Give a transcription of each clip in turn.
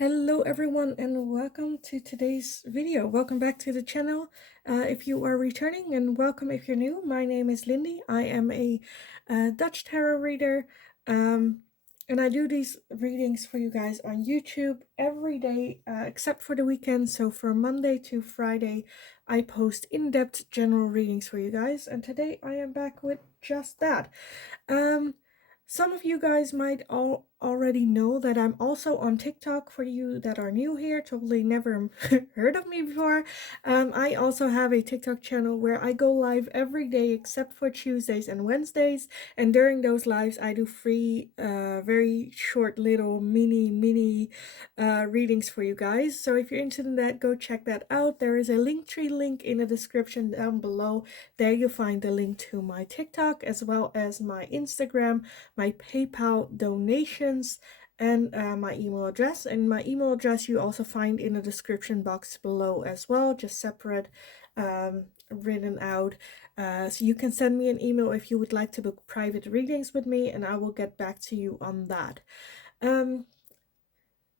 Hello everyone and welcome to today's video. Welcome back to the channel if you are returning, and welcome if you're new. My name is Lindy. I am a Dutch tarot reader, and I do these readings for you guys on YouTube every day except for the weekend. So from Monday to Friday I post in-depth general readings for you guys, and today I am back with just that. Some of you guys might already know that I'm also on TikTok. For you that are new here, totally never heard of me before. I also have a TikTok channel where I go live every day except for Tuesdays and Wednesdays. And during those lives, I do free, very short little mini readings for you guys. So if you're interested in that, go check that out. There is a Linktree link in the description down below. There you'll find the link to my TikTok as well as my Instagram, my PayPal donations, and my email address. And my email address you also find in the description box below as well, just separate, written out. So you can send me an email if you would like to book private readings with me, and I will get back to you on that.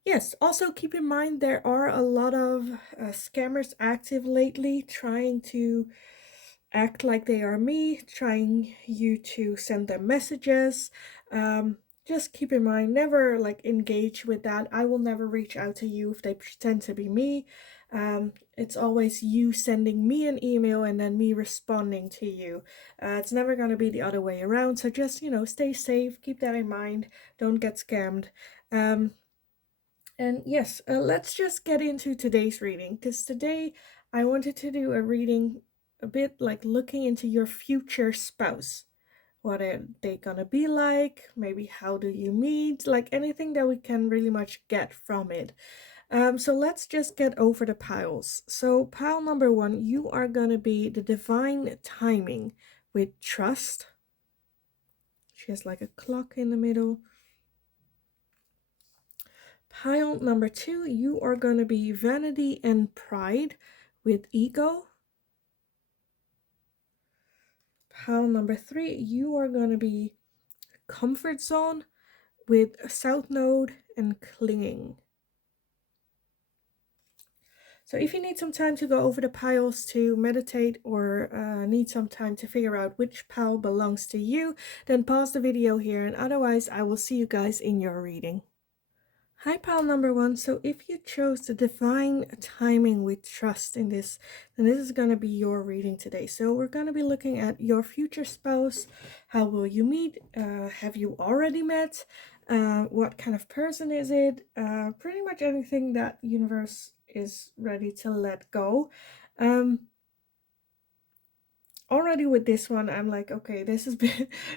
Yes, also keep in mind there are a lot of scammers active lately trying to act like they are me, trying you to send them messages. Just keep in mind, never like engage with that. I will never reach out to you if they pretend to be me. It's always you sending me an email and then me responding to you. It's never going to be the other way around. So just, stay safe, keep that in mind, don't get scammed. And yes, let's just get into today's reading, because today I wanted to do a reading a bit like looking into your future spouse. What are they gonna be like? Maybe how do you meet? Like anything that we can really much get from it. So let's just get over the piles. So pile number 1, you are gonna be the divine timing with trust. She has like a clock in the middle. Pile number 2, you are going to be vanity and pride with ego. Pile number 3, you are going to be comfort zone with south node and clinging. So if you need some time to go over the piles to meditate, or need some time to figure out which pile belongs to you, then pause the video here, and otherwise I will see you guys in your reading. Hi, pile number 1. So if you chose the divine timing with trust in this, then this is going to be your reading today. So we're going to be looking at your future spouse. How will you meet? Have you already met? What kind of person is it? Pretty much anything that universe is ready to let go. Already with this one, I'm like, okay, this is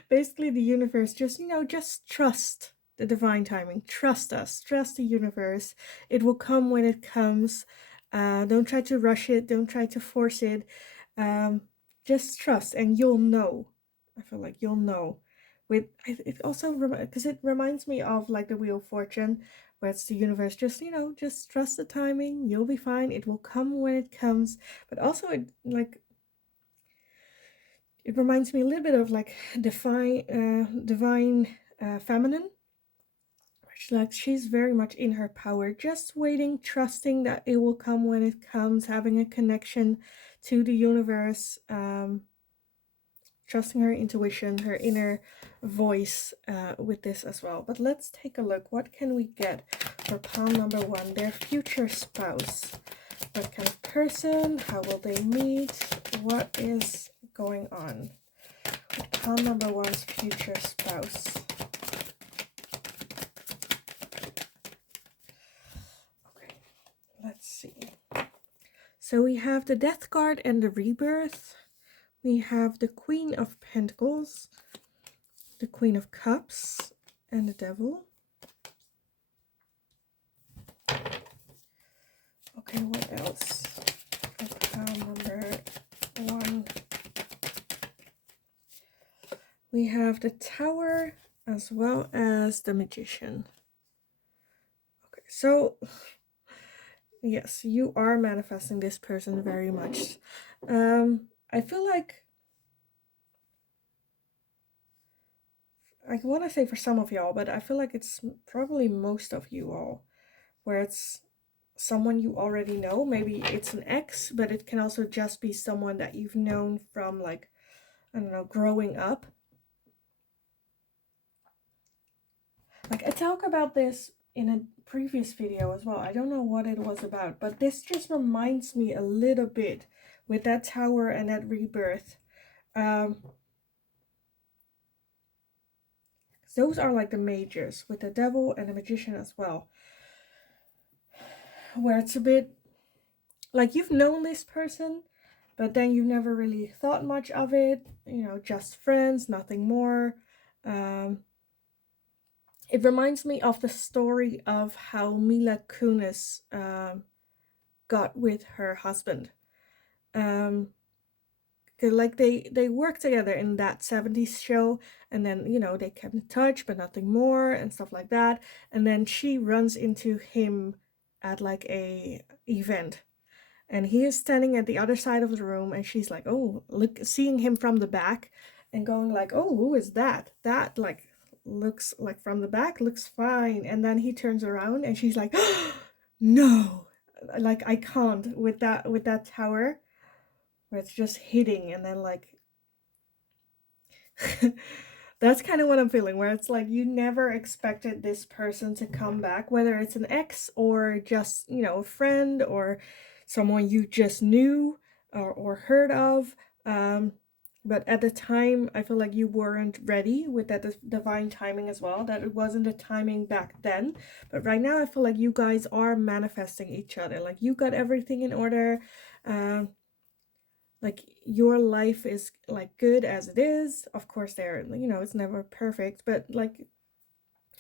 basically the universe. Just trust the divine timing. Trust us. Trust the universe. It will come when it comes. Don't try to rush it. Don't try to force it. Just trust, and you'll know. I feel like you'll know. It also, because it reminds me of like the Wheel of Fortune, where it's the universe. Just trust the timing. You'll be fine. It will come when it comes. But also, it reminds me a little bit of like divine feminine, which like she's very much in her power, just waiting, trusting that it will come when it comes, having a connection to the universe, trusting her intuition, her inner voice with this as well. But let's take a look. What can we get for pile number 1, their future spouse? What kind of person? How will they meet? What is going on with pile number 1's future spouse? Okay, let's see. So we have the Death card and the Rebirth. We have the Queen of Pentacles, the Queen of Cups, and the Devil. Okay, what else for pile number 1? We have the Tower as well as the Magician. Okay, so yes, you are manifesting this person very much. I feel like I want to say for some of y'all, but I feel like it's probably most of you all. where it's someone you already know. Maybe it's an ex, but it can also just be someone that you've known from, like, I don't know, growing up. Like, I talk about this in a previous video as well. I don't know what it was about, but this just reminds me a little bit with that tower and that rebirth. Those are like the majors, with the devil and the magician as well, where it's a bit like you've known this person, but then you never really thought much of it, you know, just friends, nothing more. It reminds me of the story of how Mila Kunis got with her husband. 'Cause, like, they worked together in that 70s show, and then, you know, they kept in touch but nothing more and stuff like that. And then she runs into him at like a event, and he is standing at the other side of the room, and she's like, oh, look, seeing him from the back and going like, oh, who is that? That, like, looks like from the back looks fine. And then he turns around and she's like, oh, no, like, I can't with that tower, where it's just hitting, and then, like, that's kind of what I'm feeling, where it's like you never expected this person to come back, whether it's an ex or just, you know, a friend or someone you just knew or heard of. But at the time, I feel like you weren't ready with that divine timing as well, that it wasn't the timing back then. But right now, I feel like you guys are manifesting each other. Like, you got everything in order. Like, your life is like good as it is. Of course, there, you know, it's never perfect, but like,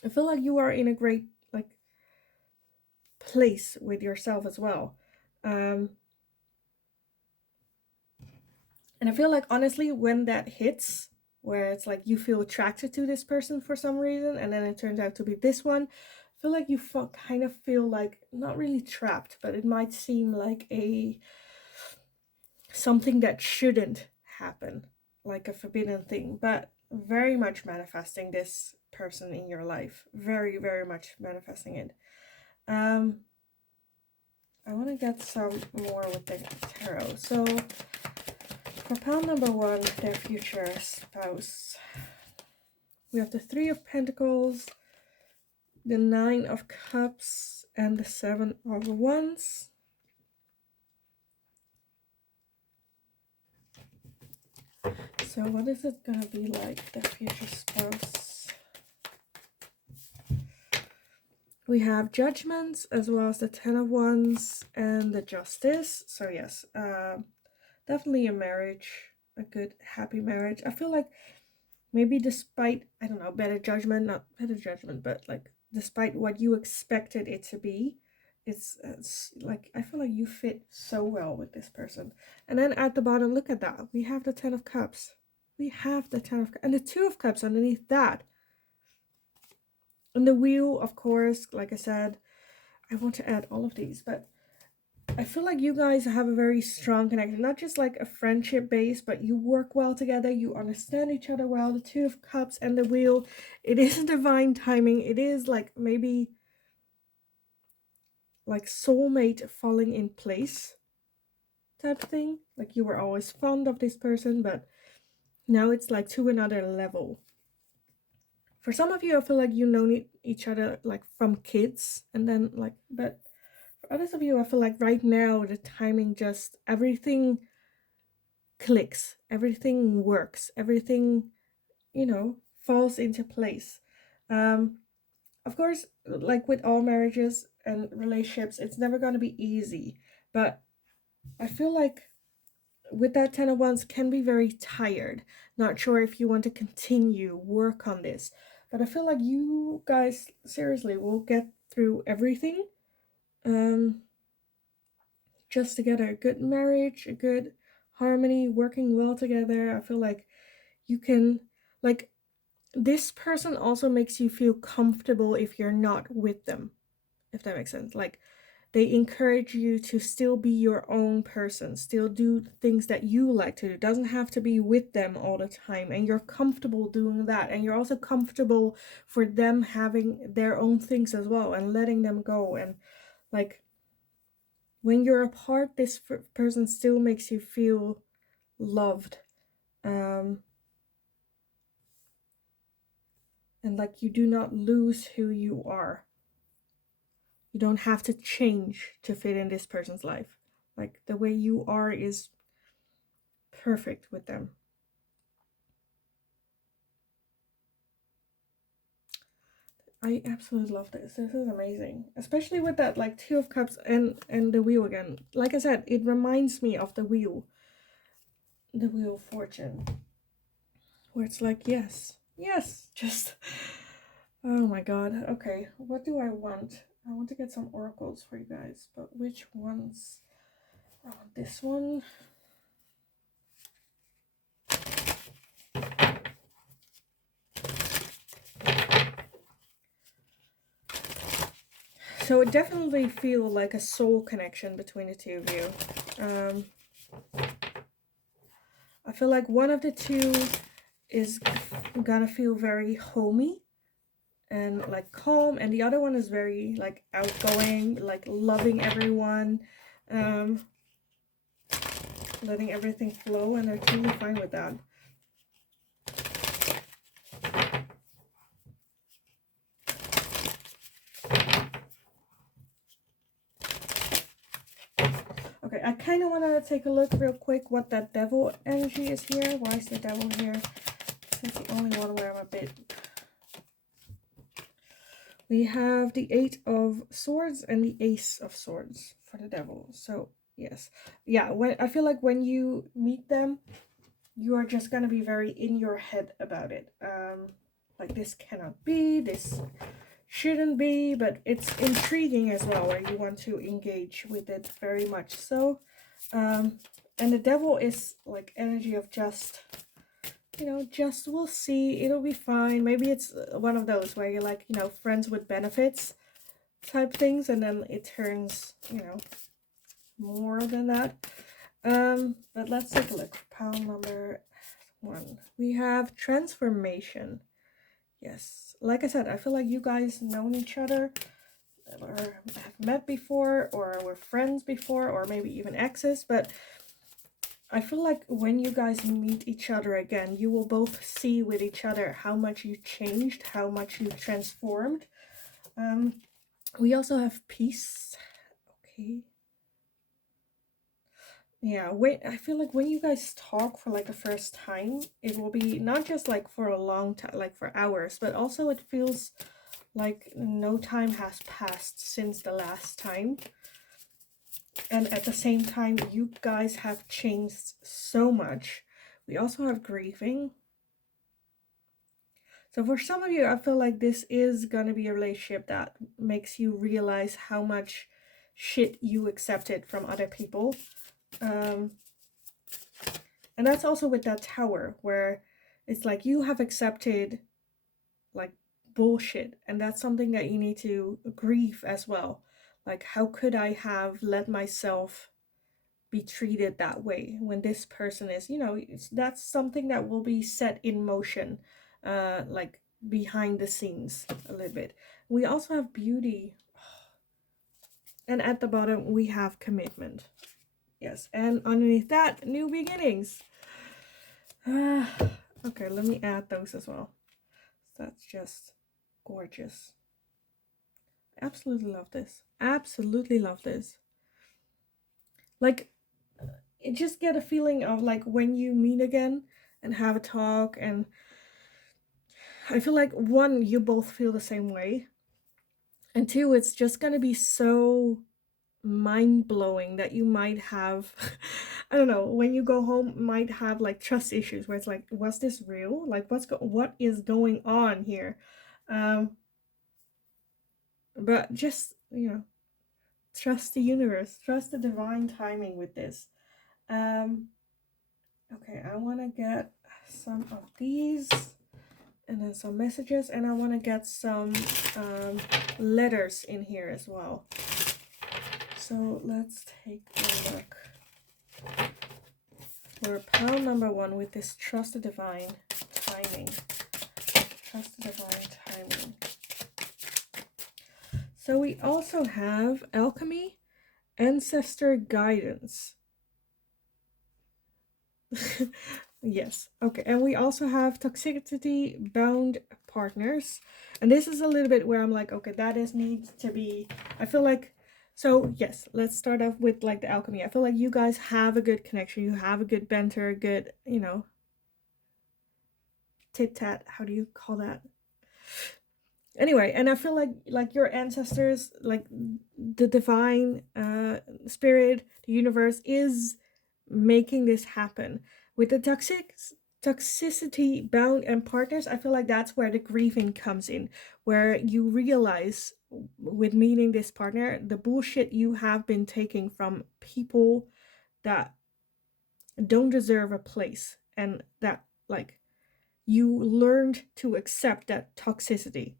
I feel like you are in a great, like, place with yourself as well. And I feel like, honestly, when that hits, where it's like you feel attracted to this person for some reason, and then it turns out to be this one, I feel like you kind of feel like, not really trapped, but it might seem like a something that shouldn't happen, like a forbidden thing, but very much manifesting this person in your life. Very, very much manifesting it. I want to get some more with the tarot. So, for pile number one, their future spouse, we have the Three of Pentacles, the Nine of Cups, and the Seven of Wands. So what is it gonna be like, the future spouse? We have Judgments, as well as the Ten of Wands and the Justice. So yes, definitely a marriage, a good, happy marriage. I feel like maybe despite, I don't know, not better judgment, but like despite what you expected it to be, it's like, I feel like you fit so well with this person. And then at the bottom, look at that. We have the Ten of Cups. We have the Ten of Cups and the Two of Cups underneath that. And the Wheel, of course, like I said, I want to add all of these, but I feel like you guys have a very strong connection, not just like a friendship base, but you work well together, you understand each other well. The Two of Cups and the Wheel, it is divine timing. It is like maybe like soulmate falling in place type thing. Like, you were always fond of this person, but now it's like to another level. For some of you, I feel like you know each other like from kids, and then like, but for others of you, I feel like right now the timing, just everything clicks, everything works, everything, you know, falls into place. Of course, like with all marriages and relationships, it's never going to be easy, but I feel like with that Ten of Wands can be very tired. Not sure if you want to continue work on this, but I feel like you guys seriously will get through everything. Just to get a good marriage, a good harmony, working well together. I feel like you can, like, this person also makes you feel comfortable if you're not with them, if that makes sense. Like, they encourage you to still be your own person, still do things that you like to do. It doesn't have to be with them all the time, and you're comfortable doing that, and you're also comfortable for them having their own things as well and letting them go. And like when you're apart, this person still makes you feel loved, and like you do not lose who you are. You don't have to change to fit in this person's life. Like the way you are is perfect with them. I absolutely love this. This is amazing, especially with that like Two of Cups and the wheel again. Like I said, it reminds me of the wheel of fortune, where it's like yes, yes, just oh my god. Okay, what do I want? I want to get some oracles for you guys, but which ones? I want this one. So it definitely feels like a soul connection between the two of you. I feel like one of the two is gonna feel very homey and like calm, and the other one is very like outgoing, like loving everyone, letting everything flow, and they're totally fine with that. Okay, I kind of want to take a look real quick what that devil energy is here. Why is the devil here? That's the only one where I'm a bit... We have the Eight of Swords and the Ace of Swords for the devil. So, yes. Yeah, when I feel like when you meet them, you are just going to be very in your head about it. Like, this cannot be, this shouldn't be, but it's intriguing as well, where you want to engage with it very much so. And the devil is like energy of just... you know, just we'll see, it'll be fine. Maybe it's one of those where you're like, you know, friends with benefits type things, and then it turns, you know, more than that. But let's take a look. Pile number 1. We have transformation. Yes, like I said, I feel like you guys known each other, or have met before, or were friends before, or maybe even exes, but I feel like when you guys meet each other again, you will both see with each other how much you changed, how much you transformed. We also have peace. Okay. Yeah, wait, I feel like when you guys talk for like the first time, it will be not just like for a long time, like for hours, but also it feels like no time has passed since the last time. And at the same time, you guys have changed so much. We also have grieving. So for some of you, I feel like this is going to be a relationship that makes you realize how much shit you accepted from other people. And that's also with that tower, where it's like you have accepted like bullshit. And that's something that you need to grieve as well. Like, how could I have let myself be treated that way when this person is, you know, that's something that will be set in motion, like behind the scenes a little bit. We also have beauty, and at the bottom we have commitment. Yes, and underneath that, new beginnings. Okay, let me add those as well. That's just gorgeous. Absolutely love this. Absolutely love this. Like, it just get a feeling of like when you meet again and have a talk, and I feel like 1, you both feel the same way, and 2, it's just gonna be so mind-blowing that you might have I don't know, when you go home, might have like trust issues where it's like, was this real? Like, what is going on here? But just, you know, trust the universe, trust the divine timing with this. Okay, I want to get some of these, and then some messages, and I want to get some letters in here as well. So let's take a look for pile number 1 with this trust the divine timing. Trust the divine timing. So we also have alchemy, ancestor guidance. Yes, okay. And we also have toxicity bound partners. And this is a little bit where I'm like, okay, that is needs to be, I feel like, so yes, let's start off with like the alchemy. I feel like you guys have a good connection. You have a good banter, good, you know, tit tat. How do you call that? Anyway, and I feel like your ancestors, like the divine spirit, the universe is making this happen. With the toxicity bound and partners, I feel like that's where the grieving comes in, where you realize with meeting this partner the bullshit you have been taking from people that don't deserve a place, and that like you learned to accept that toxicity.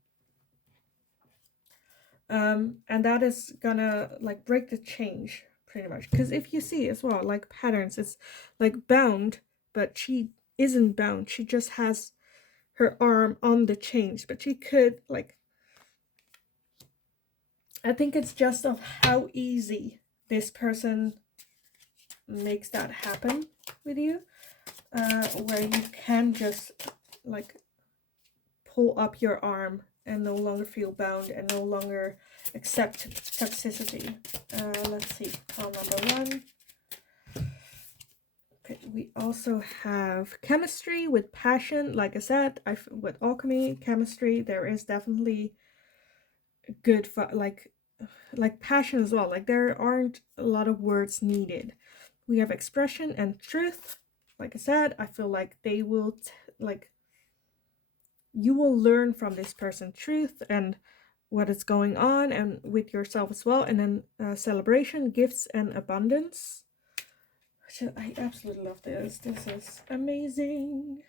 And that is gonna like break the change pretty much, because if you see as well like patterns, it's like bound, but she isn't bound, she just has her arm on the change, but she could like, I think it's just of how easy this person makes that happen with you, where you can just like pull up your arm and no longer feel bound and no longer accept toxicity. Let's see, pile number 1. Okay, we also have chemistry with passion. Like I said, with alchemy, chemistry, there is definitely good like passion as well. Like there aren't a lot of words needed. We have expression and truth. Like I said, I feel like they will like you will learn from this person truth and what is going on, and with yourself as well. And then celebration, gifts, and abundance. I absolutely love this. This is amazing.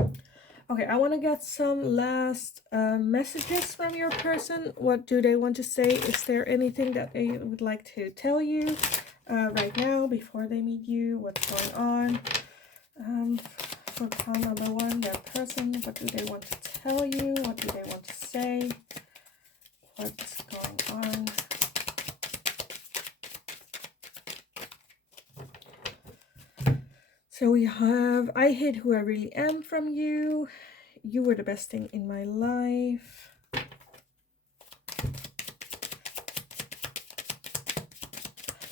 Okay, I want to get some last messages from your person. What do they want to say? Is there anything that they would like to tell you right now before they meet you? What's going on? For pile number 1, their person, what do they want to tell you? What do they want to say? What's going on? So we have, I hid who I really am from you. You were the best thing in my life.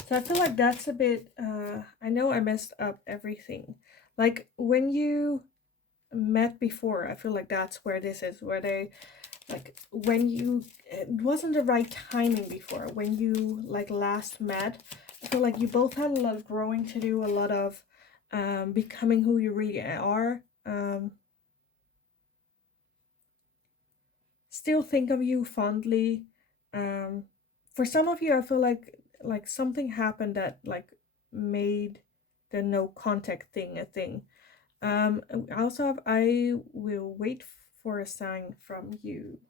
So I feel like that's a bit, I know I messed up everything. Like when you met before, I feel like that's where this is, where they, like when you, it wasn't the right timing before, when you like last met. I feel like you both had a lot of growing to do, a lot of becoming who you really are. Still think of you fondly. For some of you, I feel like something happened that like made the no contact thing a thing. I also have, I will wait for a sign from you.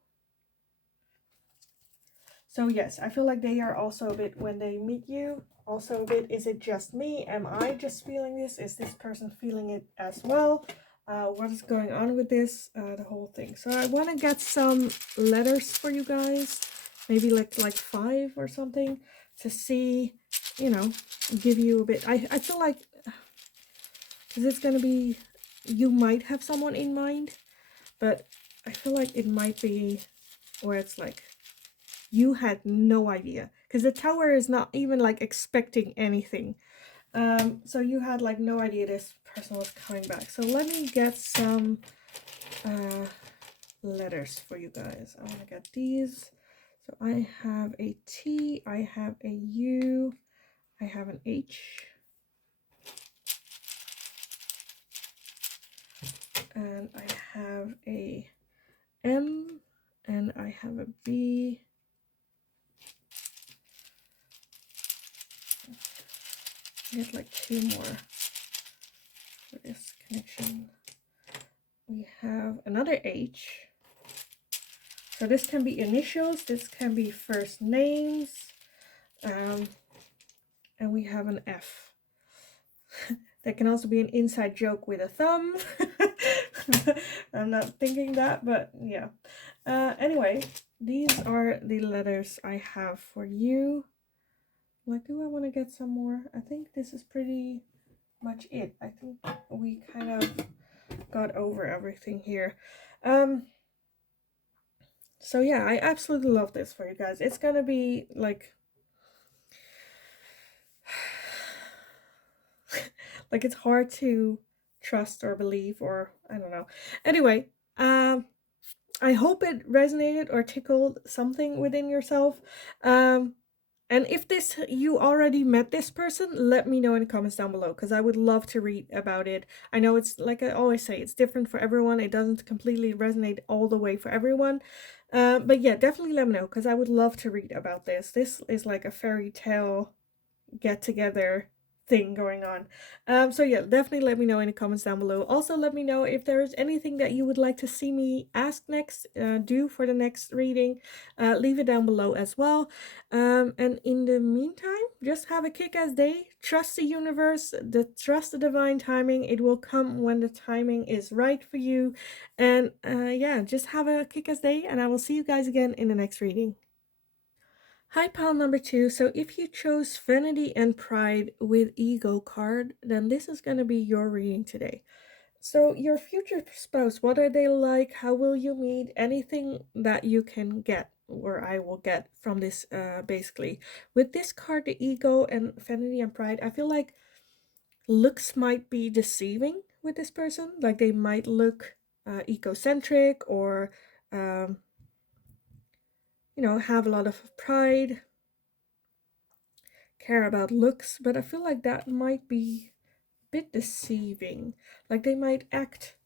So yes, I feel like they are also a bit, when they meet you, also a bit, is it just me? Am I just feeling this? Is this person feeling it as well? What is going on with this? The whole thing. So I want to get some letters for you guys, maybe like 5 or something, to see, you know, give you a bit. I feel like, because it's going to be, you might have someone in mind, but I feel like it might be where it's like, you had no idea, because the tower is not even like expecting anything. So you had like no idea this person was coming back. So let me get some letters for you guys. I want to get these. So I have a T, I have a U, I have an H, and I have a M, and I have a B. Get like 2 more for this connection. We have another H, So this can be initials, this can be first names, and we have an F. That can also be an inside joke with a thumb. I'm not thinking that, but yeah. Anyway, these are the letters I have for you. Like, do I want to get some more? I think this is pretty much it. I think we kind of got over everything here. So yeah, I absolutely love this for you guys. It's gonna be like like it's hard to trust or believe, or I don't know. Anyway, I hope it resonated or tickled something within yourself. And if this you already met this person, let me know in the comments down below, because I would love to read about it. I know it's, like I always say, it's different for everyone. It doesn't completely resonate all the way for everyone. But yeah, definitely let me know, because I would love to read about this. This is like a fairy tale get together thing going on. So yeah, definitely let me know in the comments down below. Also, let me know if there is anything that you would like to see me ask next, do for the next reading. Leave it down below as well. And in the meantime, just have a kick-ass day. Trust the universe, trust the divine timing. It will come when the timing is right for you. And yeah, just have a kick-ass day, and I will see you guys again in the next reading. Hi, pile number 2. So if you chose Vanity and Pride with Ego card, then this is going to be your reading today. So your future spouse, what are they like? How will you meet? Anything that you can get, or I will get from this, basically. With this card, the Ego and Vanity and Pride, I feel like looks might be deceiving with this person. Like they might look egocentric, or you know, have a lot of pride, care about looks, but I feel like that might be a bit deceiving. Like they might act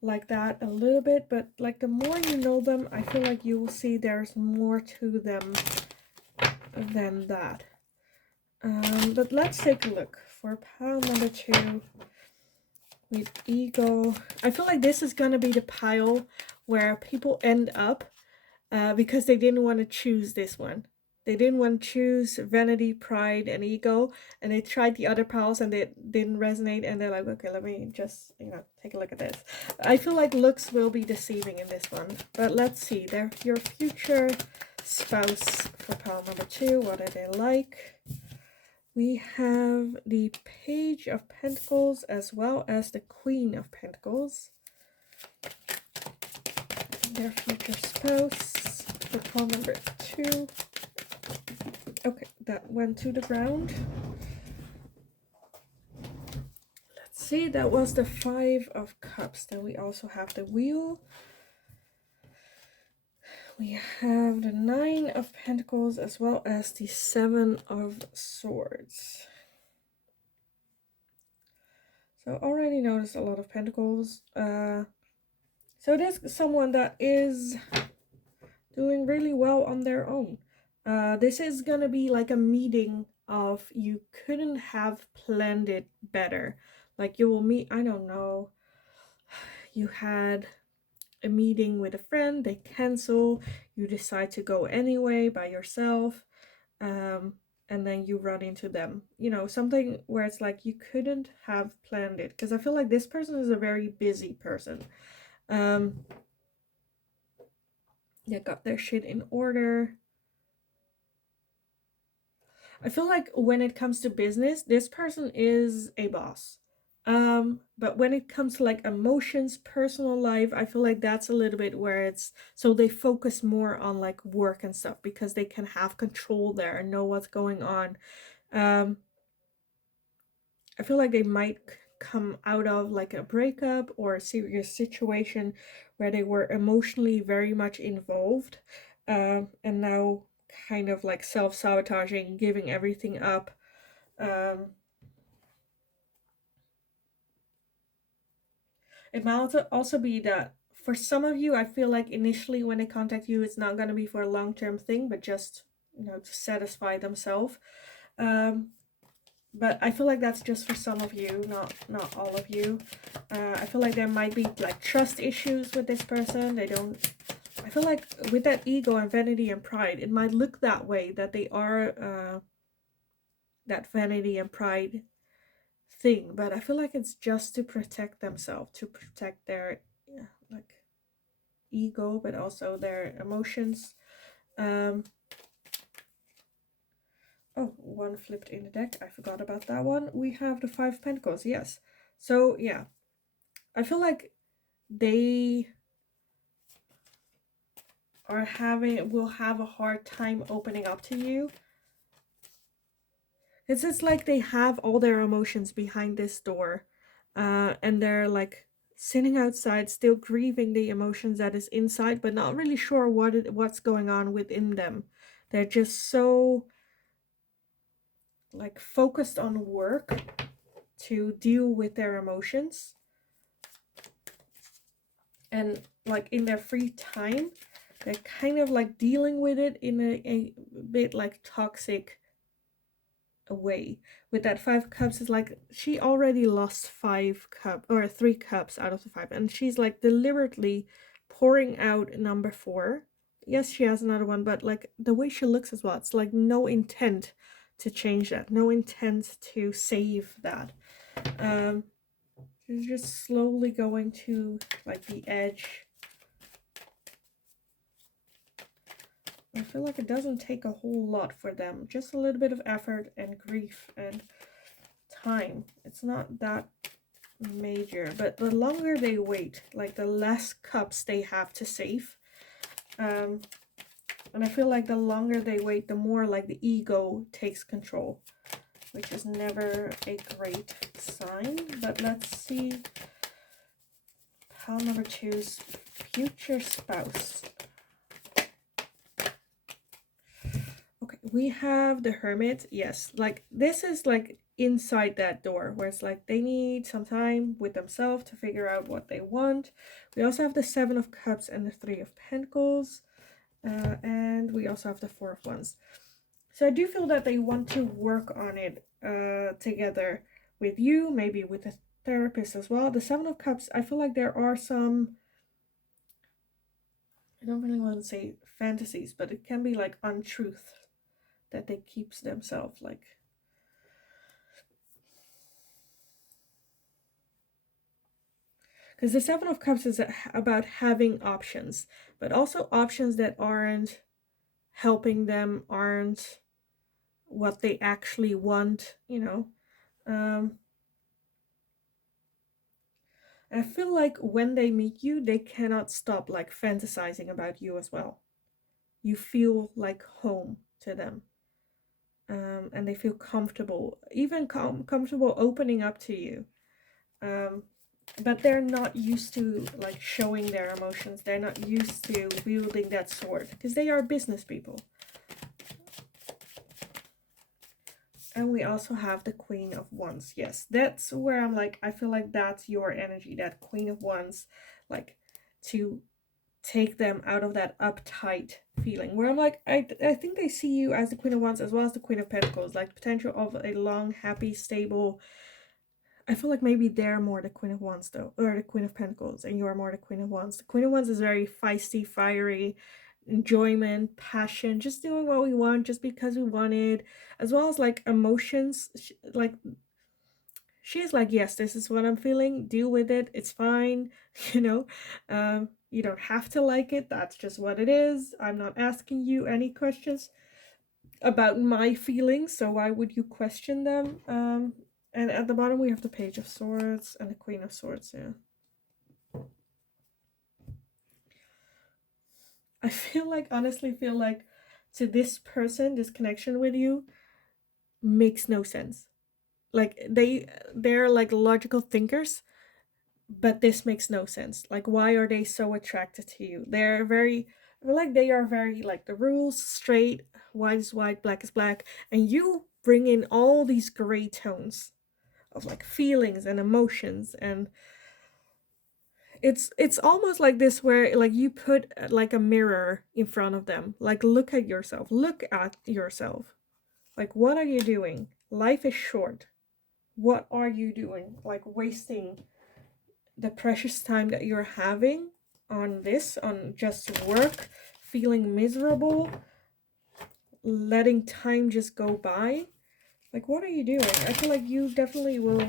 like that a little bit, but like the more you know them, I feel like you will see there's more to them than that. But let's take a look for pile number 2 with Ego. I feel like this is gonna be the pile where people end up because they didn't want to choose this one. They didn't want to choose Vanity, Pride, and Ego, and they tried the other piles and they didn't resonate, and they're like, okay, let me just, you know, take a look at this. I feel like looks will be deceiving in this one, but let's see. They're your future spouse for pile number 2. What are they like? We have the Page of Pentacles as well as the Queen of Pentacles. Their future spouse for pile number 2. Okay, that went to the ground. Let's see, that was the 5 of Cups. Then we also have the Wheel. We have the 9 of Pentacles as well as the 7 of Swords. So already noticed a lot of Pentacles. So there's someone that is doing really well on their own. This is gonna be like a meeting of you couldn't have planned it better. Like you will meet, I don't know, you had a meeting with a friend, they cancel, you decide to go anyway by yourself, and then you run into them. You know, something where it's like you couldn't have planned it. Because I feel like this person is a very busy person. They got their shit in order. I feel like when it comes to business, this person is a boss. But when it comes to like emotions, personal life, I feel like that's a little bit where it's, so they focus more on like work and stuff because they can have control there and know what's going on. I feel like they might come out of like a breakup or a serious situation where they were emotionally very much involved, and now kind of like self-sabotaging, giving everything up. It might also be that for some of you, I feel like initially when they contact you, it's not going to be for a long-term thing, but just, you know, to satisfy themselves. But I feel like that's just for some of you, not all of you. I feel like there might be like trust issues with this person. They don't I feel like with that ego and vanity and pride, it might look that way, that they are that vanity and pride thing, but I feel like it's just to protect themselves, to protect their like ego, but also their emotions. Um, oh, one flipped in the deck. I forgot about that one. We have the Five of Pentacles. Yes. So yeah, I feel like they will have a hard time opening up to you. It's like they have all their emotions behind this door, and they're like sitting outside, still grieving the emotions that is inside, but not really sure what's going on within them. They're just so like focused on work to deal with their emotions, and like in their free time, they're kind of like dealing with it in a bit like toxic away. With that Five of Cups, is like she already lost 5 cups or 3 cups out of the 5, and she's like deliberately pouring out number 4. Yes, she has another one, but like the way she looks as well, it's like no intent to change that, no intent to save that. She's just slowly going to like the edge. I feel like it doesn't take a whole lot for them, just a little bit of effort and grief and time. It's not that major, but the longer they wait, like the less cups they have to save. And I feel like the longer they wait, the more like the ego takes control, which is never a great sign. But let's see. Pile number 2's future spouse. Okay, we have the Hermit. Yes, like this is like inside that door, where it's like they need some time with themselves to figure out what they want. We also have the 7 of Cups and the 3 of Pentacles, and we also have the 4 of Wands. So I do feel that they want to work on it together with you, maybe with a therapist as well. The 7 of Cups, I feel like there are some, I don't really want to say fantasies, but it can be like untruth that they keeps themselves like. Because the 7 of Cups is about having options, but also options that aren't helping them, aren't what they actually want, you know. And I feel like when they meet you, they cannot stop like fantasizing about you as well. You feel like home to them. And they feel comfortable, even comfortable opening up to you. But they're not used to like showing their emotions. They're not used to wielding that sword because they are business people. And we also have the Queen of Wands. Yes, that's where I'm like, I feel like that's your energy, that Queen of Wands, like to take them out of that uptight feeling. Where I'm like, I think they see you as the Queen of Wands as well as the Queen of Pentacles, like potential of a long, happy, stable. I feel like maybe they're more the Queen of Wands though, or the Queen of Pentacles, and you're more the Queen of Wands. The Queen of Wands is very feisty, fiery, enjoyment, passion, just doing what we want, just because we want it, as well as like emotions. Like she's like, yes, this is what I'm feeling. Deal with it. It's fine. You know, you don't have to like it. That's just what it is. I'm not asking you any questions about my feelings, so why would you question them? And at the bottom we have the Page of Swords and the Queen of Swords. Yeah, I honestly feel like to this person, this connection with you makes no sense. Like they're like logical thinkers, but this makes no sense. Like, why are they so attracted to you? They're very, like, they are very like the rules, straight, white is white, black is black, and you bring in all these gray tones of like feelings and emotions, and it's almost like this, where like you put like a mirror in front of them, like look at yourself, like what are you doing? Life is short. What are you doing? Like wasting the precious time that you're having on this, on just work, feeling miserable, letting time just go by. Like, what are you doing? I feel like you definitely will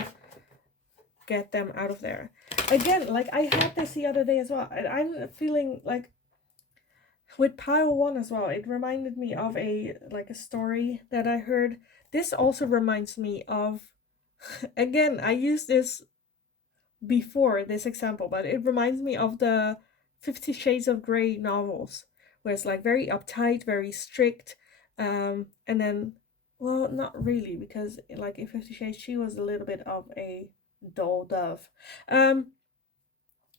get them out of there. Again, like I had this the other day as well. And I'm feeling like with pile one as well, it reminded me of a story that I heard. This also reminds me of again, I used this before this example, but it reminds me of the 50 Shades of Grey novels, where it's like very uptight, very strict, and then, well, not really, because like in 50 Shades, she was a little bit of a dull dove. Um,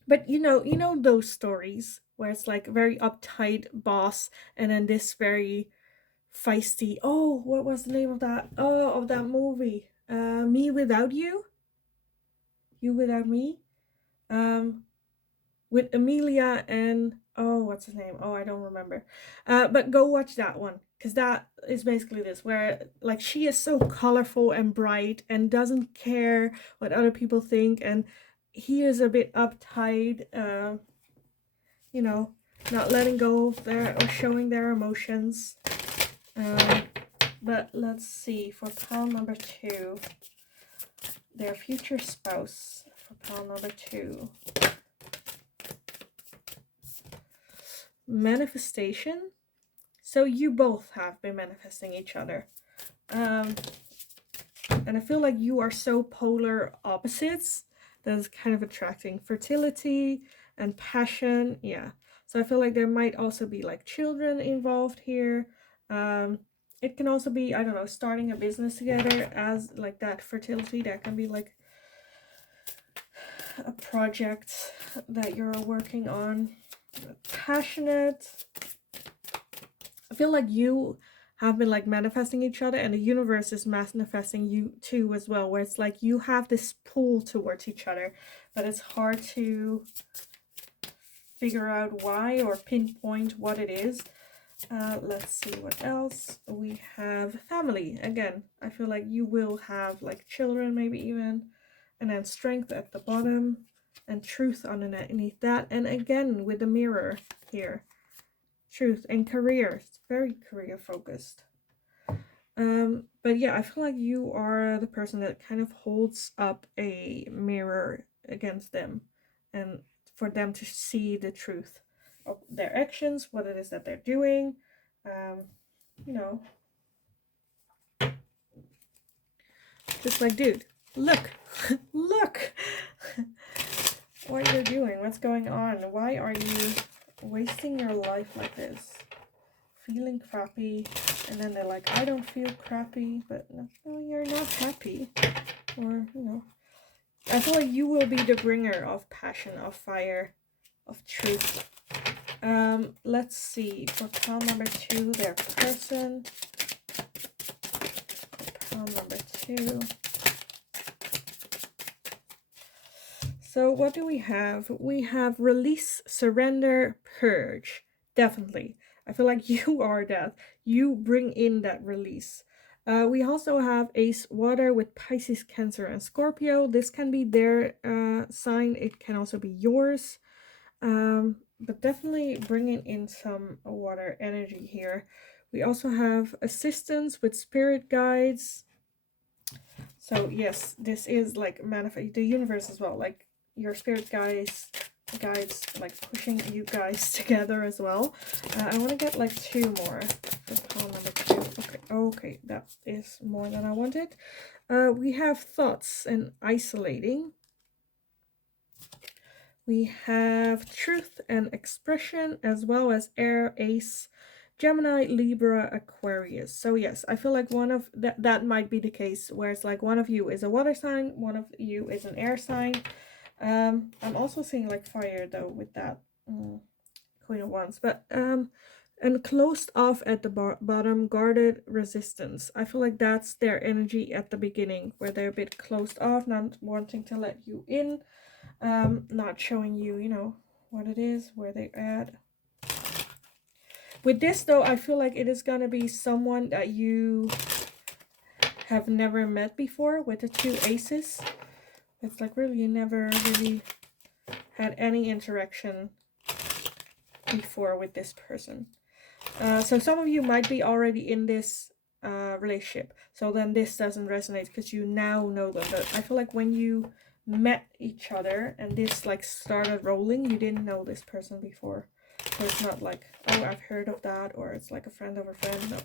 but you know those stories where it's like very uptight boss, and then this very feisty. Oh, what was the name of that? Oh, of that movie? Me Without You, You Without Me. Um, with Amelia and, oh, what's his name? Oh, I don't remember. But go watch that one, because that is basically this, where like she is so colorful and bright and doesn't care what other people think, and he is a bit uptight, you know, not letting go of their or showing their emotions. But let's see, for pile number 2, their future spouse. For pile number 2, manifestation. So you both have been manifesting each other. And I feel like you are so polar opposites that is kind of attracting. Fertility and passion. Yeah. So I feel like there might also be like children involved here. It can also be, I don't know, starting a business together as like that fertility. That can be like a project that you're working on. Passionate. I feel like you have been like manifesting each other, and the universe is manifesting you too as well, where it's like you have this pull towards each other, but it's hard to figure out why or pinpoint what it is. Let's see what else. We have family. Again, I feel like you will have like children, maybe even, and then strength at the bottom and truth underneath that. And again, with the mirror here, truth and career. It's very career focused. But yeah, I feel like you are the person that kind of holds up a mirror against them, and for them to see the truth of their actions, what it is that they're doing. You know, just like, dude, look, look, what you're doing, what's going on, why are you wasting your life like this, feeling crappy. And then they're like, I don't feel crappy, but no, you're not happy. Or, you know, I feel like you will be the bringer of passion, of fire, of truth. Let's see, for pile number 2, their person. Pile number 2. So what do we have? We have release, surrender, purge. Definitely. I feel like you are that. You bring in that release. We also have Ace Water with Pisces, Cancer, and Scorpio. This can be their sign. It can also be yours. But definitely bringing in some water energy here. We also have Assistance with Spirit Guides. So yes, this is like manifest the universe as well. Like your spirit guides like pushing you guys together as well. I want to get like 2 more for pile number 2. Okay, that is more than I wanted. We have thoughts and isolating. We have truth and expression, as well as air, ace, Gemini, Libra, Aquarius. So yes, I feel like one of that might be the case where it's like one of you is a water sign, one of you is an air sign. I'm also seeing like fire though with that Queen of Wands, but and closed off at the bottom, guarded, resistance. I feel like that's their energy at the beginning, where they're a bit closed off, not wanting to let you in, not showing you, you know, what it is, where they're at. With this though, I feel like it is gonna be someone that you have never met before, with the 2 aces. It's like really you never really had any interaction before with this person. So some of you might be already in this relationship, so then this doesn't resonate because you now know them. But I feel like when you met each other and this like started rolling, you didn't know this person before. So it's not like, oh, I've heard of that, or it's like a friend of a friend. No,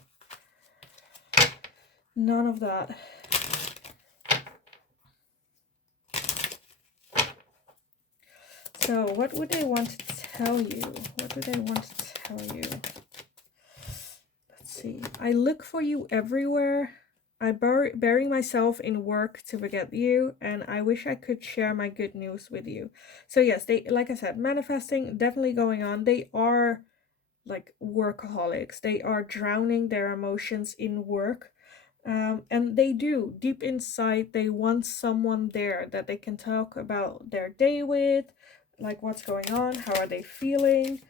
none of that. So what would they want to tell you? What do they want to tell you? Let's see. I look for you everywhere. I bury myself in work to forget you, and I wish I could share my good news with you. So yes, they, like I said, manifesting definitely going on. They are like workaholics. They are drowning their emotions in work. And they do, deep inside, they want someone there that they can talk about their day with, like what's going on, how are they feeling.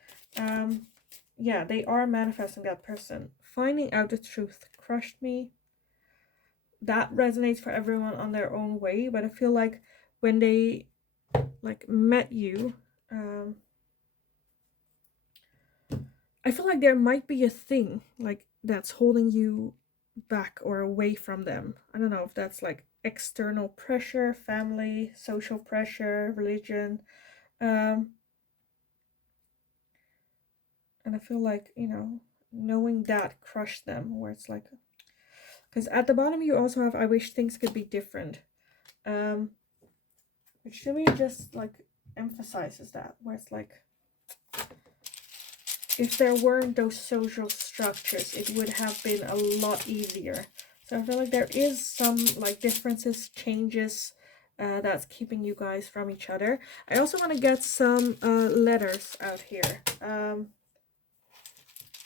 Yeah, they are manifesting that person. Finding out the truth crushed me. That resonates for everyone on their own way, but I feel like when they like met you, I feel like there might be a thing like that's holding you back or away from them. I don't know if that's like external pressure, family, social pressure, religion. Um, and I feel like, you know, knowing that crushed them, where it's like, because at the bottom you also have, I wish things could be different. Which to me just like emphasizes that, where it's like, if there weren't those social structures, it would have been a lot easier. So I feel like there is some like differences, changes that's keeping you guys from each other. I also want to get some letters out here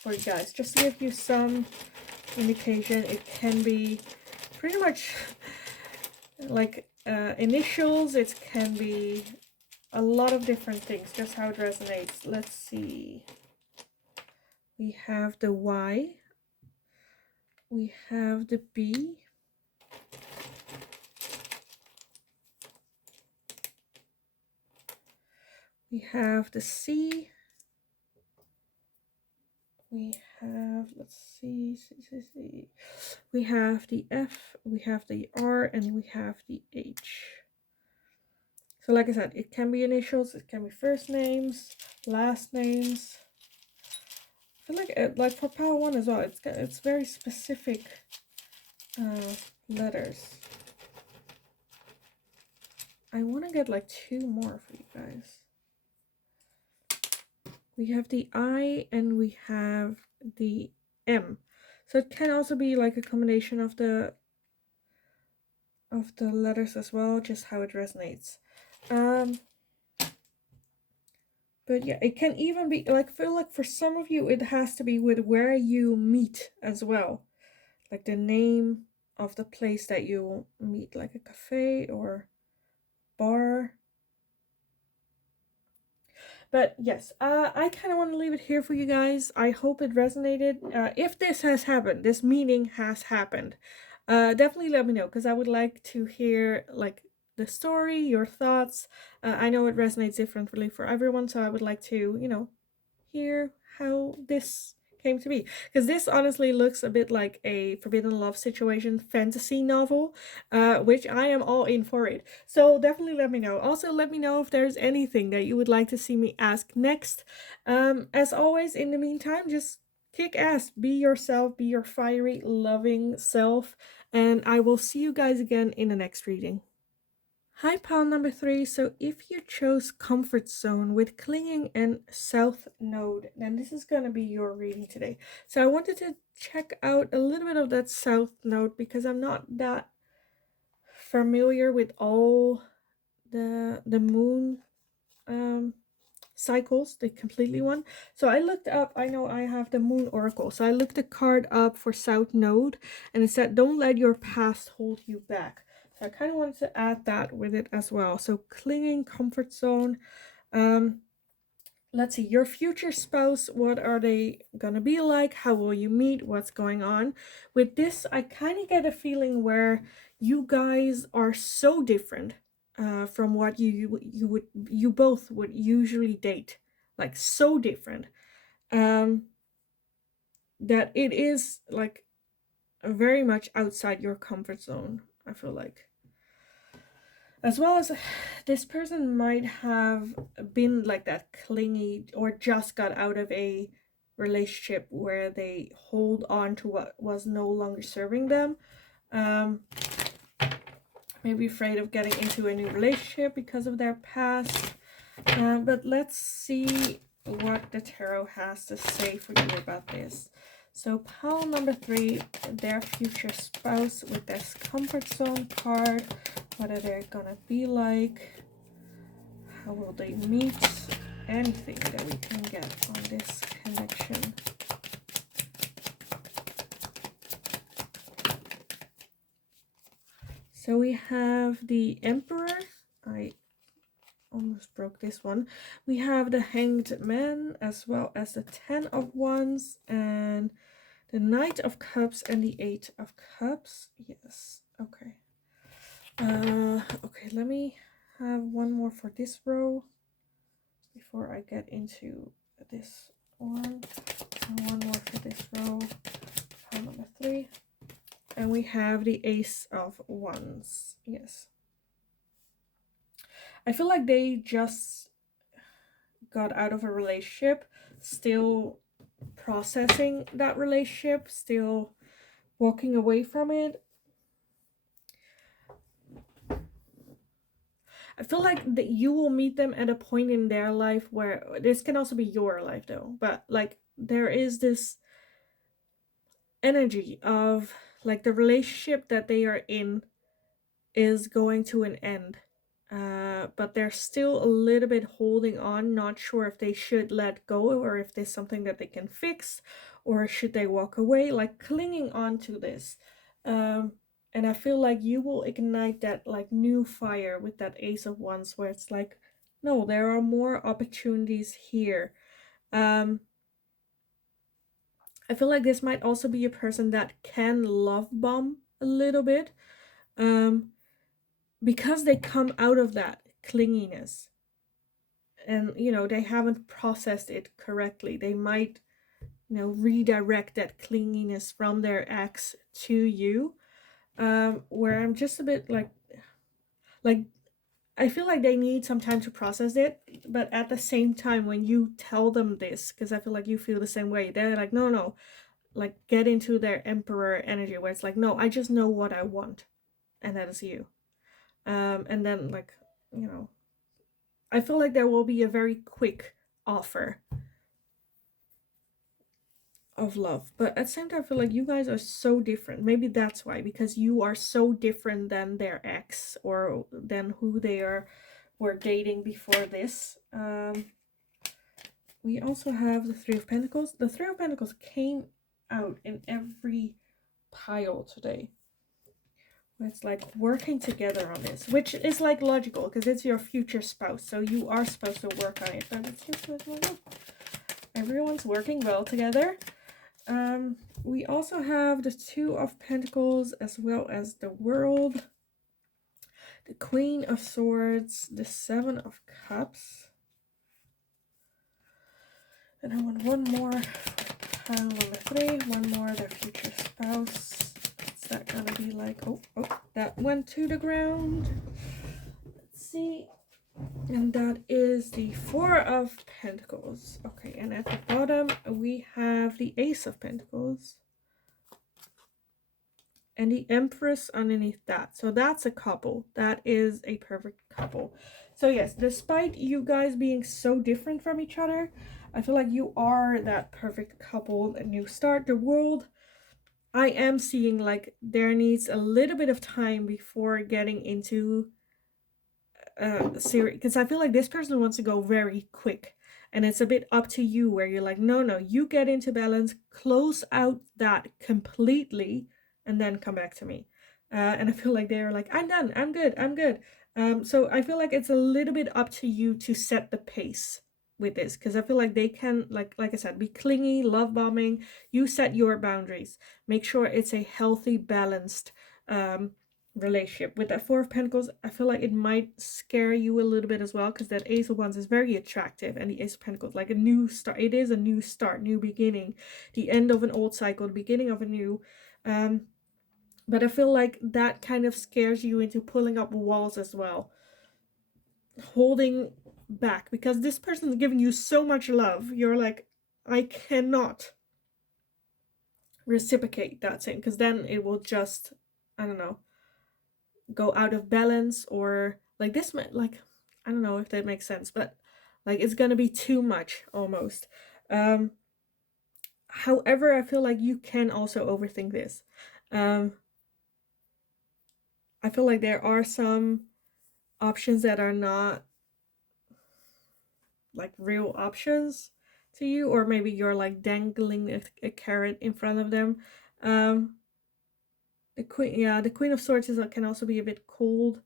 for you guys, just to give you some indication. It can be pretty much like initials. It can be a lot of different things, just how it resonates. Let's see. We have the Y, we have the B, we have the C, we have, let's see, we have the F, we have the R, and we have the H. So like I said, it can be initials, it can be first names, last names. I feel like for Power 1 as well, it's very specific letters. I want to get like 2 more for you guys. We have the I and we have the M. So it can also be like a combination of the letters as well, just how it resonates. But yeah, it can even be like, feel like for some of you it has to be with where you meet as well. Like the name of the place that you meet, like a cafe or bar. But yes, I kind of want to leave it here for you guys. I hope it resonated. If this has happened, this meeting has happened, definitely let me know, because I would like to hear like the story, your thoughts. I know it resonates differently for everyone, so I would like to, you know, hear how this came to be, because this honestly looks a bit like a forbidden love situation fantasy novel, which I am all in for it. So definitely let me know. Also let me know if there's anything that you would like to see me ask next. As always, in the meantime, just kick ass, be yourself, be your fiery loving self, and I will see you guys again in the next reading. Hi, pile number 3. So if you chose comfort zone with clinging and south node, then this is going to be your reading today. So I wanted to check out a little bit of that south node, because I'm not that familiar with all the moon cycles, the completely one. So I looked up, I know I have the moon oracle, so I looked the card up for south node, and it said don't let your past hold you back. So I kind of wanted to add that with it as well. So clinging, comfort zone. Let's see, your future spouse, what are they gonna be like? How will you meet? What's going on? With this, I kind of get a feeling where you guys are so different from what you both would usually date. Like so different. that it is like very much outside your comfort zone, I feel like. As well as this person might have been like that clingy or just got out of a relationship where they hold on to what was no longer serving them. Um, Maybe afraid of getting into a new relationship because of their past. But let's see what the tarot has to say for you about this. So pile number 3, their future spouse with this comfort zone card. What are they gonna be like? How will they meet? Anything that we can get on this connection. So we have the Emperor. I almost broke this one. We have the Hanged Man, as well as the 10 of Wands and the Knight of Cups and the 8 of Cups. Yes, okay. Okay, let me have one more for this row before I get into this one. And one more for this row. Pile number 3. And we have the Ace of Wands. Yes. I feel like they just got out of a relationship, still processing that relationship, still walking away from it. I feel like that you will meet them at a point in their life where this can also be your life though, but like there is this energy of like the relationship that they are in is going to an end. But they're still a little bit holding on, not sure if they should let go or if there's something that they can fix or should they walk away, like clinging on to this. And I feel like you will ignite that like new fire with that Ace of Wands where it's like, no, there are more opportunities here. I feel like this might also be a person that can love bomb a little bit. Because they come out of that clinginess and they haven't processed it correctly, they might redirect that clinginess from their ex to you, where I'm just a bit like I feel like they need some time to process it, but at the same time when you tell them this, because I feel like you feel the same way, they're like no, like get into their Emperor energy where it's like, no, I just know what I want, and that is you. And then like I feel like there will be a very quick offer of love. But at the same time, I feel like you guys are so different. Maybe that's why, because you are so different than their ex or than who they were dating before this. We also have the Three of Pentacles. The Three of Pentacles came out in every pile today. It's like working together on this, which is like logical because it's your future spouse, so you are supposed to work on it. But it's just like, everyone's working well together. We also have the Two of Pentacles as well as the World, the Queen of Swords, the Seven of Cups, and I want one more for pile number 3. One more, their future spouse. What's that gonna be like? Oh, that went to the ground. Let's see. And that is the Four of Pentacles. Okay, and at the bottom we have the Ace of Pentacles and the Empress underneath that. So that's a couple. That is a perfect couple. So yes, despite you guys being so different from each other, I feel like you are that perfect couple, a new start. The World, I am seeing like there needs a little bit of time before getting into series, because I feel like this person wants to go very quick, and it's a bit up to you where you're like, no, you get into balance, close out that completely, and then come back to me. And I feel like they're like, I'm done, I'm good. So I feel like it's a little bit up to you to set the pace with this, because I feel like they can, like I said, be clingy, love bombing. You set your boundaries, make sure it's a healthy, balanced relationship. With that Four of Pentacles, I feel like it might scare you a little bit as well, because that Ace of Wands is very attractive, and the Ace of Pentacles, like a new start. It is a new start, new beginning, the end of an old cycle, the beginning of a new. But I feel like that kind of scares you into pulling up walls as well, holding back, because this person is giving you so much love. You're like, I cannot reciprocate that same, because then it will just, I don't know, go out of balance, or like this, like, I don't know if that makes sense, but like it's gonna be too much almost. However, I feel like you can also overthink this. I feel like there are some options that are not like real options to you, or maybe you're like dangling a carrot in front of them. The Queen of Swords can also be a bit cold.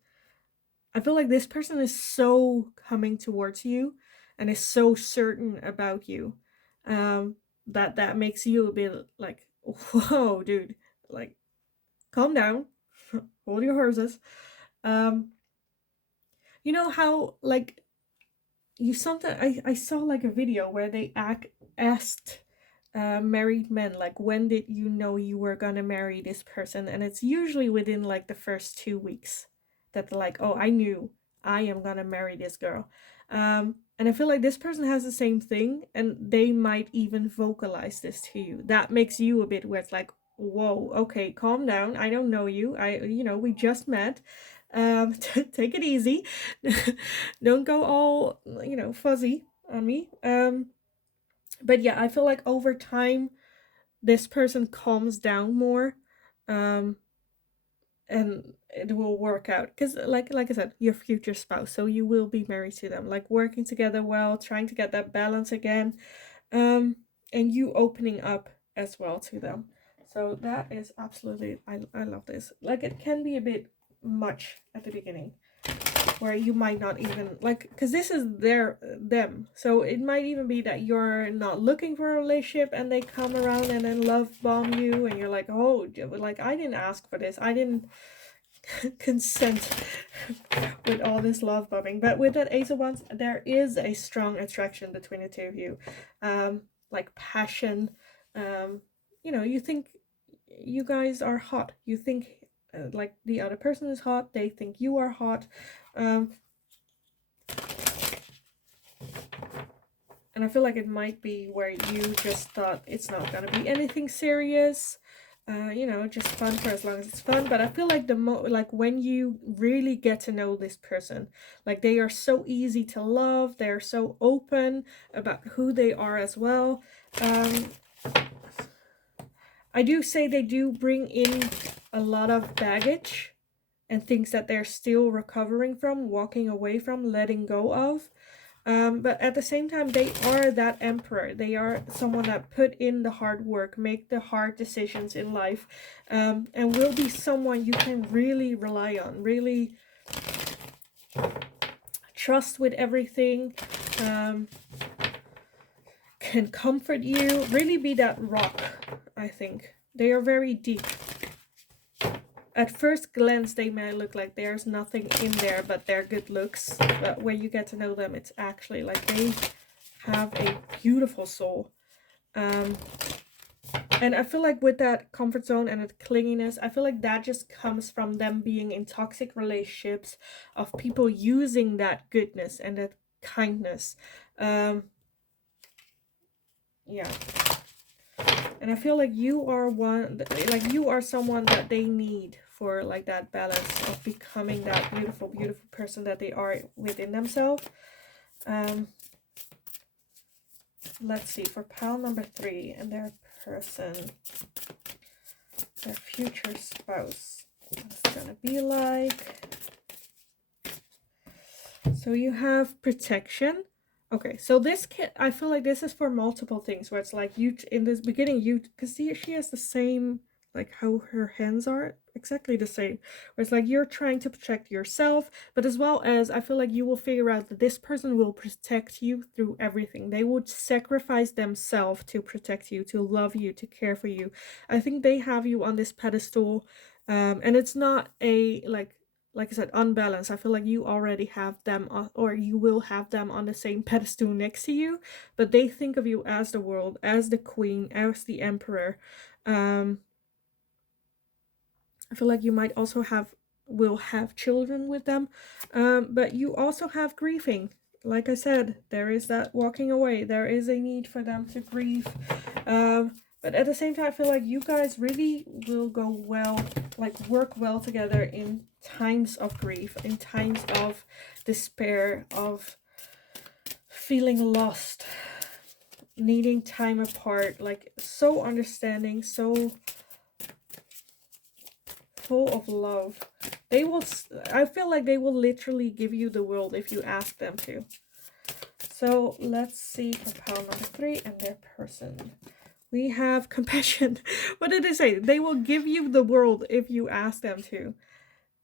I feel like this person is so coming towards you and is so certain about you, that makes you a bit like, whoa, dude, like, calm down, hold your horses. You know how, like, you sometimes, I saw like a video where they asked married men, like, when did you know you were gonna marry this person? And it's usually within like the first 2 weeks that they're like, oh, I knew I am gonna marry this girl. And I feel like this person has the same thing, and they might even vocalize this to you. That makes you a bit where it's like, whoa, okay, calm down, I don't know you, we just met. Take it easy. Don't go all, fuzzy on me. But yeah, I feel like over time this person calms down more, and it will work out, because like I said, your future spouse, so you will be married to them, like working together well, trying to get that balance again, and you opening up as well to them. So that is absolutely, I love this. Like, it can be a bit much at the beginning, where you might not even like, because this is them, so it might even be that you're not looking for a relationship and they come around and then love bomb you, and you're like, oh, like, I didn't ask for this, I didn't consent with all this love bombing. But with that Ace of Wands, there is a strong attraction between the two of you, like passion. You think you guys are hot, you think like the other person is hot, they think you are hot. And I feel like it might be where you just thought it's not gonna be anything serious, just fun for as long as it's fun. But I feel like like when you really get to know this person, like, they are so easy to love, they're so open about who they are as well. I do say they do bring in a lot of baggage and things that they're still recovering from, walking away from, letting go of. But at the same time, they are that emperor. They are someone that put in the hard work, make the hard decisions in life, and will be someone you can really rely on, really trust with everything, can comfort you, really be that rock, I think. They are very deep. At first glance, they might look like there's nothing in there but their good looks. But when you get to know them, it's actually like they have a beautiful soul. And I feel like with that comfort zone and that clinginess, I feel like that just comes from them being in toxic relationships, of people using that goodness and that kindness. Yeah. And I feel like you are you are someone that they need for like that balance of becoming that beautiful, beautiful person that they are within themselves. Let's see, for pile number 3 and their person, their future spouse, what's it gonna be like? So you have protection. Okay, so this I feel like this is for multiple things, where it's like you, in this beginning, because she has the same like how her hands are exactly the same. Where it's like you're trying to protect yourself, but as well as I feel like you will figure out that this person will protect you through everything. They would sacrifice themselves to protect you, to love you, to care for you. I think they have you on this pedestal, and it's not a like I said, unbalanced. I feel like you already have them or you will have them on the same pedestal next to you, but they think of you as the world, as the queen, as the emperor. um I feel like you might also will have children with them, but you also have grieving. Like I said, there is that walking away. There is a need for them to grieve, but at the same time, I feel like you guys really will go well, like work well together in times of grief, in times of despair, of feeling lost, needing time apart. Like so understanding, so full of love. They will, I feel like they will literally give you the world if you ask them to. So let's see for pile number 3 and their person. We have compassion. What did they say? They will give you the world if you ask them to.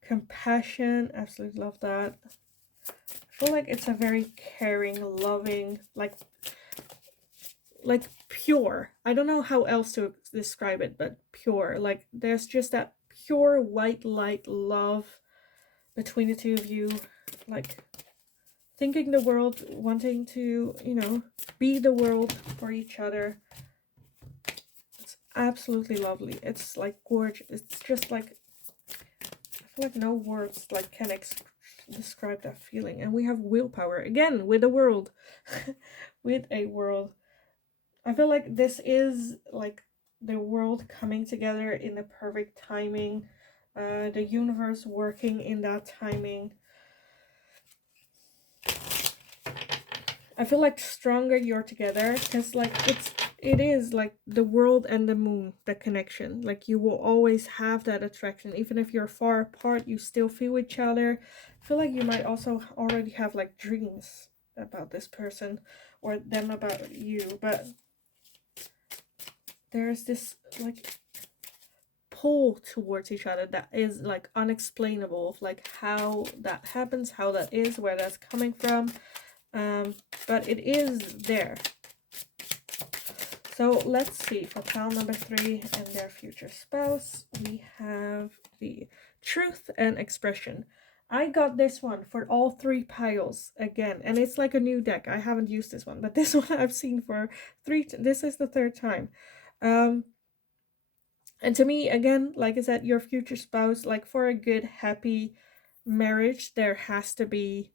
Compassion, absolutely love that. I feel like it's a very caring, loving, like pure. I don't know how else to describe it, but pure. Like there's just that pure white light love between the two of you, like thinking the world, wanting to, you know, be the world for each other. It's absolutely lovely. It's like gorgeous. It's just like, I feel like no words like can describe that feeling. And we have willpower again with the world. With a world. I feel like this is like the world coming together in the perfect timing, the universe working in that timing. I feel like stronger you're together, because like it is like the world and the moon, the connection. Like you will always have that attraction, even if you're far apart. You still feel each other. I feel like you might also already have like dreams about this person or them about you, but there's this like pull towards each other that is like unexplainable, of like how that happens, how that is, where that's coming from, but it is there. So let's see for pile number 3 and their future spouse. We have the truth and expression. I got this one for all 3 piles again, and it's like a new deck. I haven't used this one, but this one I've seen for 3. This is the 3rd time. And to me, again, like I said, your future spouse, like for a good, happy marriage, there has to be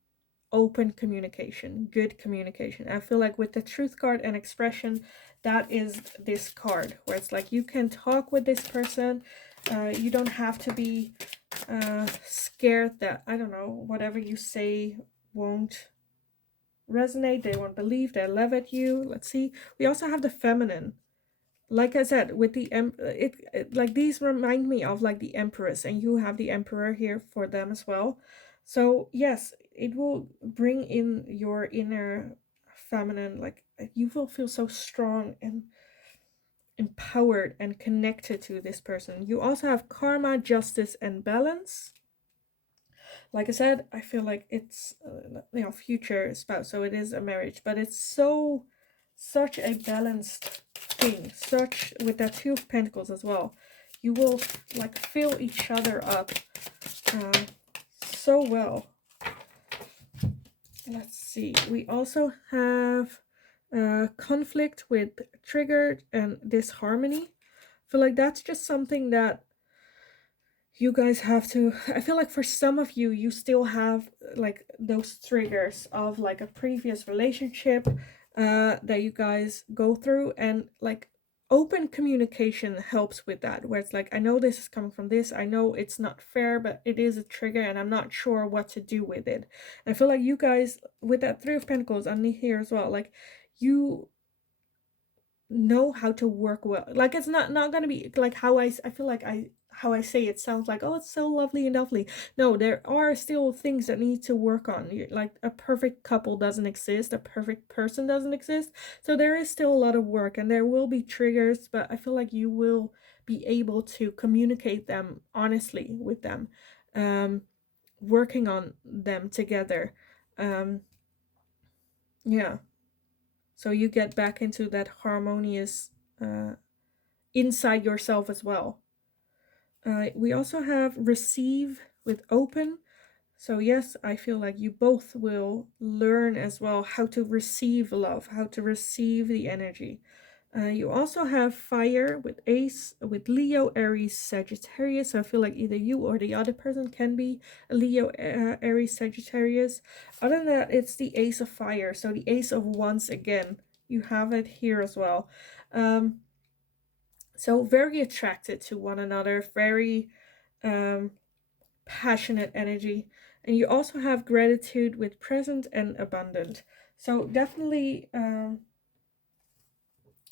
open communication, good communication. I feel like with the truth card and expression, that is this card where it's like you can talk with this person. You don't have to be scared that, I don't know, whatever you say won't resonate. They won't believe, they'll laugh at you. Let's see. We also have the feminine. Like I said, with the like these remind me of like the Empress, and you have the Emperor here for them as well. So yes, it will bring in your inner feminine. Like you will feel so strong and empowered and connected to this person. You also have karma, justice, and balance. Like I said, I feel like it's you know, future spouse, so it is a marriage, but it's such a balanced thing. Such with that 2 of Pentacles as well. You will like fill each other up so well. Let's see. We also have conflict with triggered and disharmony. I feel like that's just something that you guys have to, I feel like for some of you, you still have like those triggers of like a previous relationship that you guys go through, and like open communication helps with that, where it's like, I know this is coming from this, I know it's not fair, but it is a trigger and I'm not sure what to do with it. And I feel like you guys with that 3 of Pentacles on here as well, like you know how to work well. Like it's not gonna be like how I feel like how I say it sounds like, oh, it's so lovely and lovely. No, there are still things that need to work on. Like a perfect couple doesn't exist, a perfect person doesn't exist, so there is still a lot of work and there will be triggers, but I feel like you will be able to communicate them honestly with them, working on them together. Um, yeah, so you get back into that harmonious inside yourself as well. We also have receive with open. So yes, I feel like you both will learn as well how to receive love, how to receive the energy. You also have fire with ace, with Leo, Aries, Sagittarius. So I feel like either you or the other person can be a Leo, Aries, Sagittarius. Other than that, it's the ace of fire. So the ace of wands again. You have it here as well. So very attracted to one another, very passionate energy. And you also have gratitude with present and abundant. So definitely, and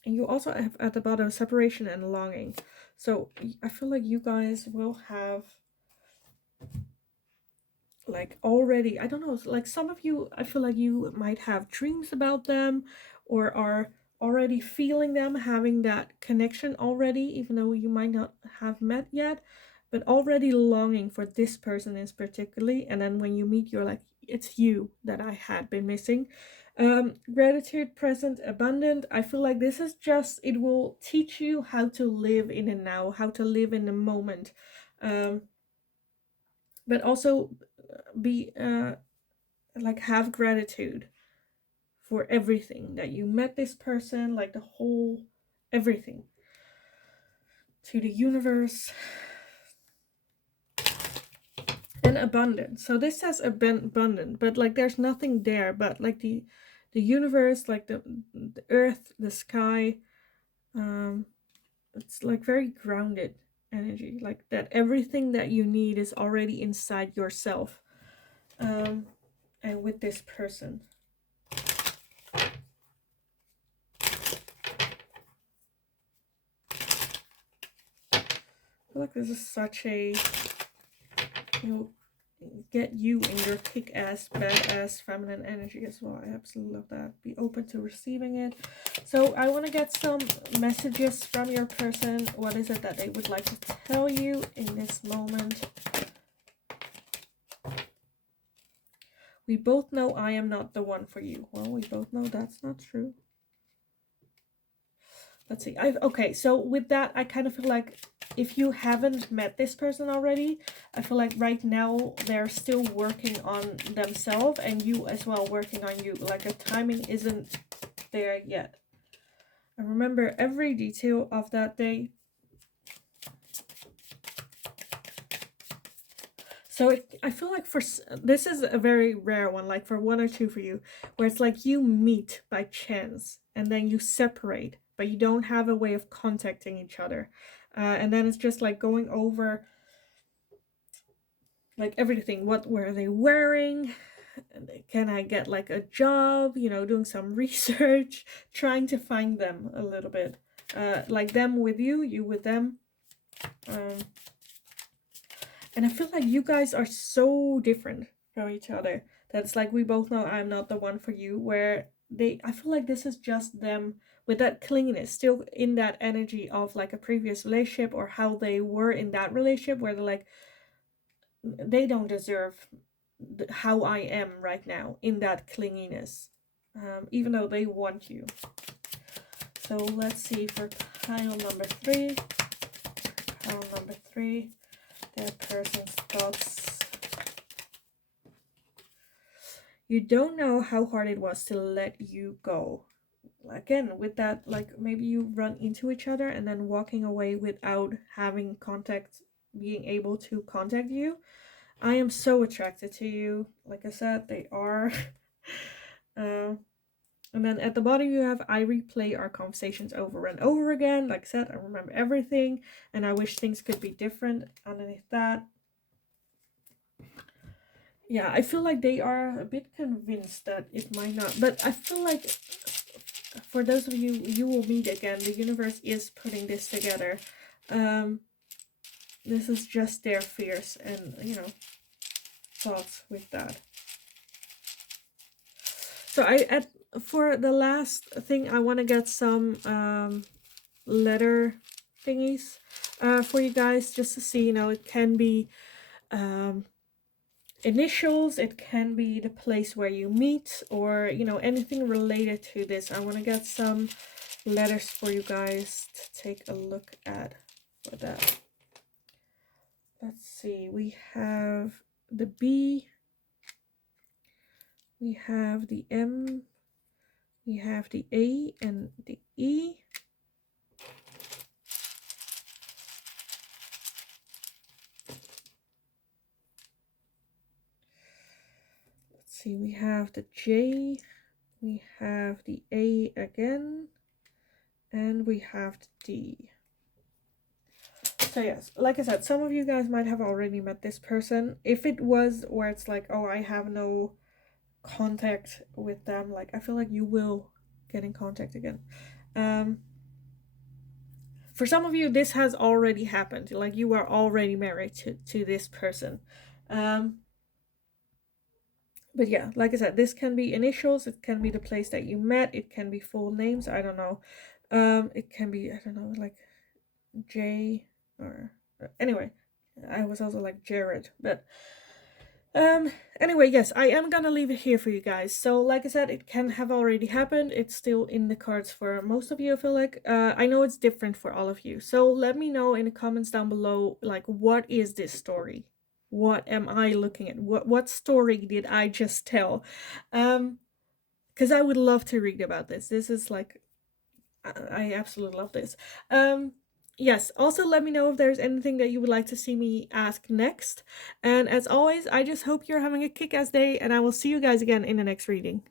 you also have at the bottom separation and longing. So I feel like you guys will have like already, I don't know, like some of you, I feel like you might have dreams about them or are already feeling them, having that connection already, even though you might not have met yet, but already longing for this person is particularly. And then when you meet, you're like, it's you that I had been missing. Gratitude, present, abundant. I feel like this is just, it will teach you how to live in the now, how to live in the moment. But also be like have gratitude for everything that you met this person, like the whole everything, to the universe. And abundant. So this says abundant, but like there's nothing there but like the universe, like the earth, the sky. It's like very grounded energy, like that everything that you need is already inside yourself. And with this person, I feel like this is such a, get you in your kick-ass, badass feminine energy as well. I absolutely love that. Be open to receiving it. So I want to get some messages from your person. What is it that they would like to tell you in this moment? We both know I am not the one for you. Well, we both know that's not true. Let's see. Okay, so with that, I kind of feel like if you haven't met this person already, I feel like right now they're still working on themselves and you as well working on you. Like the timing isn't there yet. And remember every detail of that day. So I feel like this is a very rare one, like for one or two for you, where it's like you meet by chance and then you separate, but you don't have a way of contacting each other. And then it's just like going over like everything. What were they wearing? Can I get like a job? You know, doing some research, trying to find them a little bit. Like them with you, you with them. And I feel like you guys are so different from each other. That's like we both know I'm not the one for you. Where I feel like this is just them with that clinginess, still in that energy of like a previous relationship or how they were in that relationship, where they're like, they don't deserve how I am right now in that clinginess, even though they want you. So let's see for pile number 3. Pile number 3. Their person's thoughts. You don't know how hard it was to let you go. Again, with that, like maybe you run into each other and then walking away without having contact, being able to contact you. I am so attracted to you. Like I said, they are. And then at the bottom you have, I replay our conversations over and over again. Like I said, I remember everything and I wish things could be different. Underneath that, yeah, I feel like they are a bit convinced that it might not. But I feel like for those of you, you will meet again. The universe is putting this together. This is just their fears and, you know, thoughts with that. So for the last thing, I want to get some letter thingies for you guys, just to see, you know, it can be initials, it can be the place where you meet, or, you know, anything related to this. I want to get some letters for you guys to take a look at for that. Let's see, we have the B, we have the M, we have the A and the E. Let's see, we have the J, we have the A again, and we have the D. So yes, like I said, some of you guys might have already met this person. If it was where it's like, oh, I have no contact with them, like I feel like you will get in contact again. For some of you, this has already happened. Like you are already married to this person. But yeah, like I said, this can be initials, it can be the place that you met, it can be full names, I don't know. It can be, I don't know, like J or anyway, I was also like Jared, but anyway, yes, I am gonna leave it here for you guys. So like I said, it can have already happened, it's still in the cards for most of you, I feel like. I know it's different for all of you, so let me know in the comments down below, like, what is this story? What am I looking at? What story did I just tell? Because I would love to read about this. This is like, I absolutely love this. Yes, also let me know if there's anything that you would like to see me ask next. And as always, I just hope you're having a kick-ass day, and I will see you guys again in the next reading.